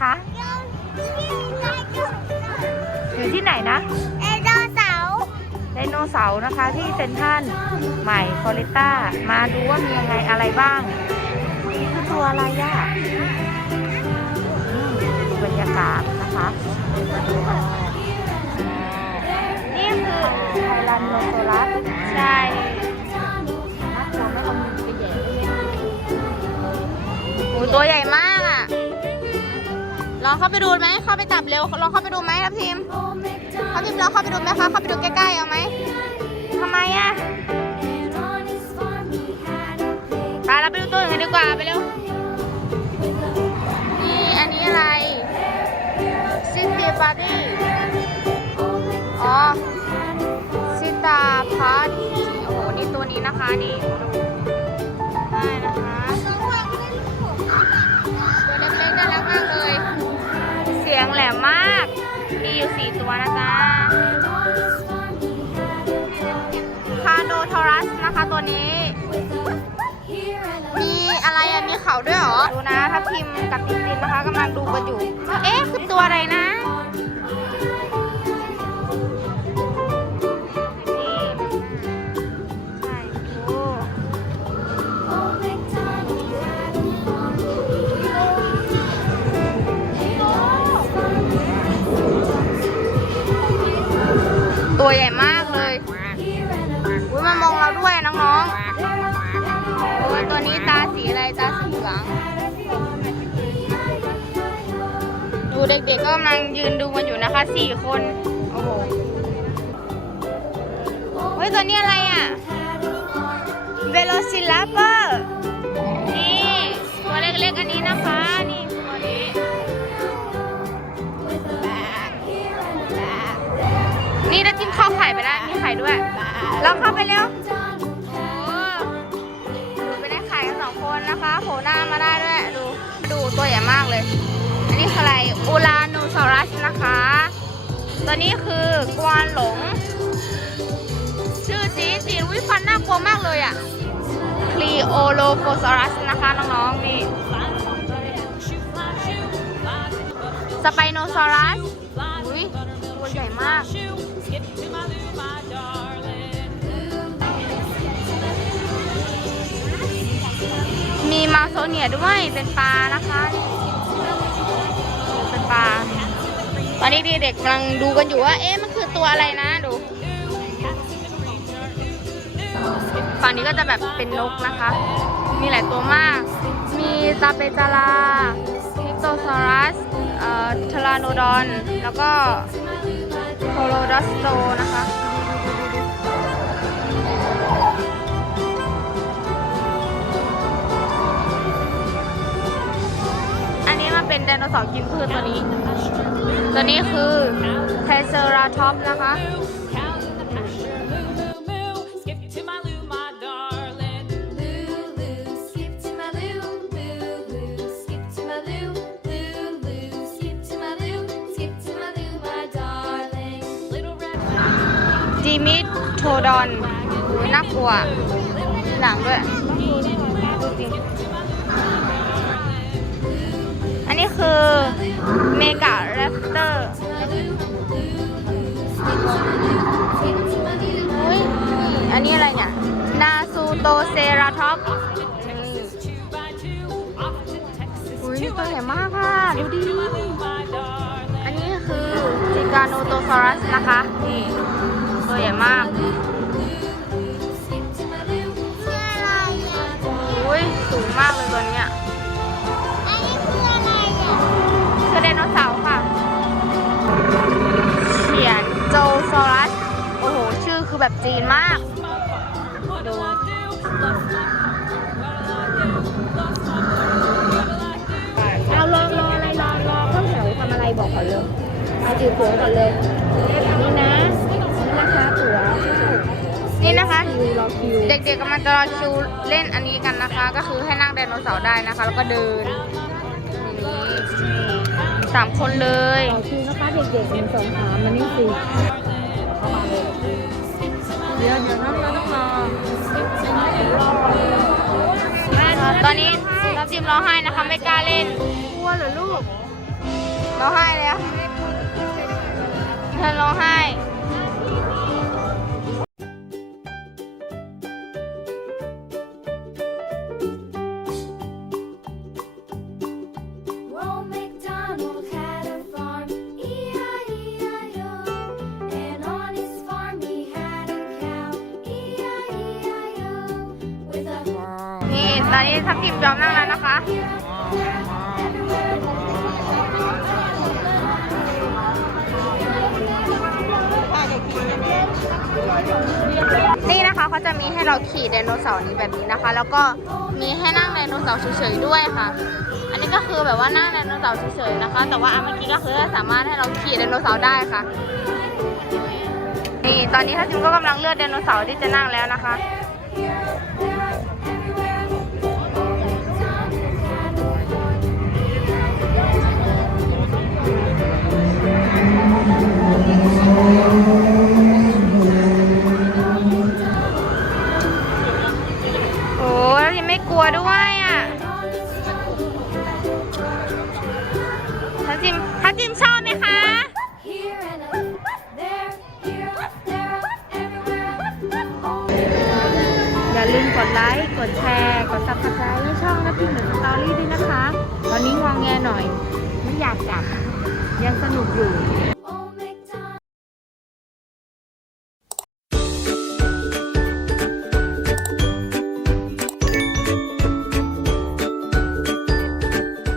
คะ อยู่ที่ไหนนะไดโนเสาร์ไดโนเสาร์นะคะ ที่เซ็นทรัลใหม่ฟลอริต้ามาดูว่ามียังไงอะไรบ้างนี่คือตัวอะไรอะอืมดูบรรยากาศนะคะนี่คือไทรันโนโซลัสใช่ ลองเข้าไปดูไหมเข้าไปจับเร็วลองเข้าไปดูไหมทับทิมทับทิมลองเข้าไปดูไหมคะเข้าไปดูใกล้ๆเอาไหมทำไมอะไปเราไปดูตัวอื่นกันดีกว่าไปเร็วนี่อันนี้อะไรซิตี้ปาร์ตี้อ๋อซิตาพาร์ตี้โอ้โหนี่ตัวนี้นะคะนี่ สี่ตัวนะจ๊ะคาโดทอรัสนะคะตัวนี้ มีอะไรอะมีเขาด้วยเหรอ ดูนะถ้าพิมพ์กับพิมพ์นะคะกำลังดูกันอยู่ เอ๊ะ คือตัวอะไรนะ ตัวใหญ่มากเลยอุ้ยมันมองเราด้วยน้องๆโอ้ยตัวนี้ตาสีอะไรตาสีเหลืองดูเด็กๆก็กำลังยืนดูกันอยู่นะคะสี่คน โอ้โหเฮ้ยตัวนี้อะไรอะ เวโรซิลาเปอร์ นี่ ตัวเล็กๆอันนี้นะคะ นี่ ไปเร็วโอ้ดูไปได้ไข่กันสองคนนะคะโผล่หน้ามาได้ด้วยดูดูตัวใหญ่มากเลย อันนี้คืออะไรอูลานูซอรัสนะคะ ตัวนี้คือกวานหลง ชื่อจีนจีนวิฟันน่ากลัวมากเลยอะคลีโอโลโฟซอรัสนะคะน้องๆนี่สไปโนซอรัสอุ้ยตัวใหญ่มาก เนียด้วยเป็นปลานะคะเป็นปลาตอนนี้เด็กๆกำลังดูกันอยู่ว่า เอ๊ะมันคือตัวอะไรนะดูฝั่งนี้ก็จะแบบเป็นนกนะคะ มีหลายตัวมาก มีตาเปจาราพิโตซอรัสเอ่อทรานโนดอน แล้วก็โคโลดัสโตนะคะ ดโนเสาร์กินพืชตัวนี้ ตัวนี้คือไทเซอราทอปนะคะ Skip to my loo, my darling. Lulu, skip to my loo, Lulu, skip to my loo, Lulu, skip to my loo, skip to my loo, my darling. Little red ดิมิทโทดอนอุ๊ยน่ากลัวหนังด้วย เมกาแรปเตอร์อุ้ยอันนี้อะไรเนี่ย นาซูโตเซราท็อปอุ้ยตัวใหญ่มากค่ะ ดูดิ อันนี้คือซิกาโนโตซอรัสนะคะ นี่ ตัวใหญ่มาก จีนมากดูเอารอรออะไรรอรอข้าแถวทำอะไรบอกก่อนเลยมาถือตั๋วก่อนเลยนี่นะนี่นะคะตั๋วนี่นะคะคิวรอคิวเด็กๆกำลังจะรอคิวเล่นอันนี้กันนะคะ ก็คือให้นั่งไดโนเสาร์ได้นะคะ แล้วก็เดินอย่นี้สามคนเลยรอคิวนะคะเด็กๆหนึ่งสองสามมานี่สิ ดี๋ยวเดี๋ยวเราต้องรอตอนนี้รับจิมร้องไห้นะคะไม่กล้าเล่นกลัวเหรอลูกร้องไห้เลยอะเธอร้องไห้ นี้ทับทิมยอมนั่งแล้วนะคะ นี่นะคะเขาจะมีให้เราขี่ไดโนเสาร์นี้แบบนี้นะคะ แล้วก็มีให้นั่งไดโนเสาร์เฉยๆด้วยค่ะ อันนี้ก็คือแบบว่านั่งไดโนเสาร์เฉยๆนะคะ แต่ว่าอันเมื่อกี้ก็คือสามารถให้เราขี่ไดโนเสาร์ได้ค่ะนี่ตอนนี้ทัพทิมก็กำลังเลือกไดโนเสาร์ที่จะนั่งแล้วนะคะ ค์ กดแชร์ กดซับสไครต์ให้ช่องนักพิมพ์หนึ่งสตอรี่ด้วยนะคะ ตอนนี้งองแงหน่อย ไม่อยากกลับ ยังสนุกอยู่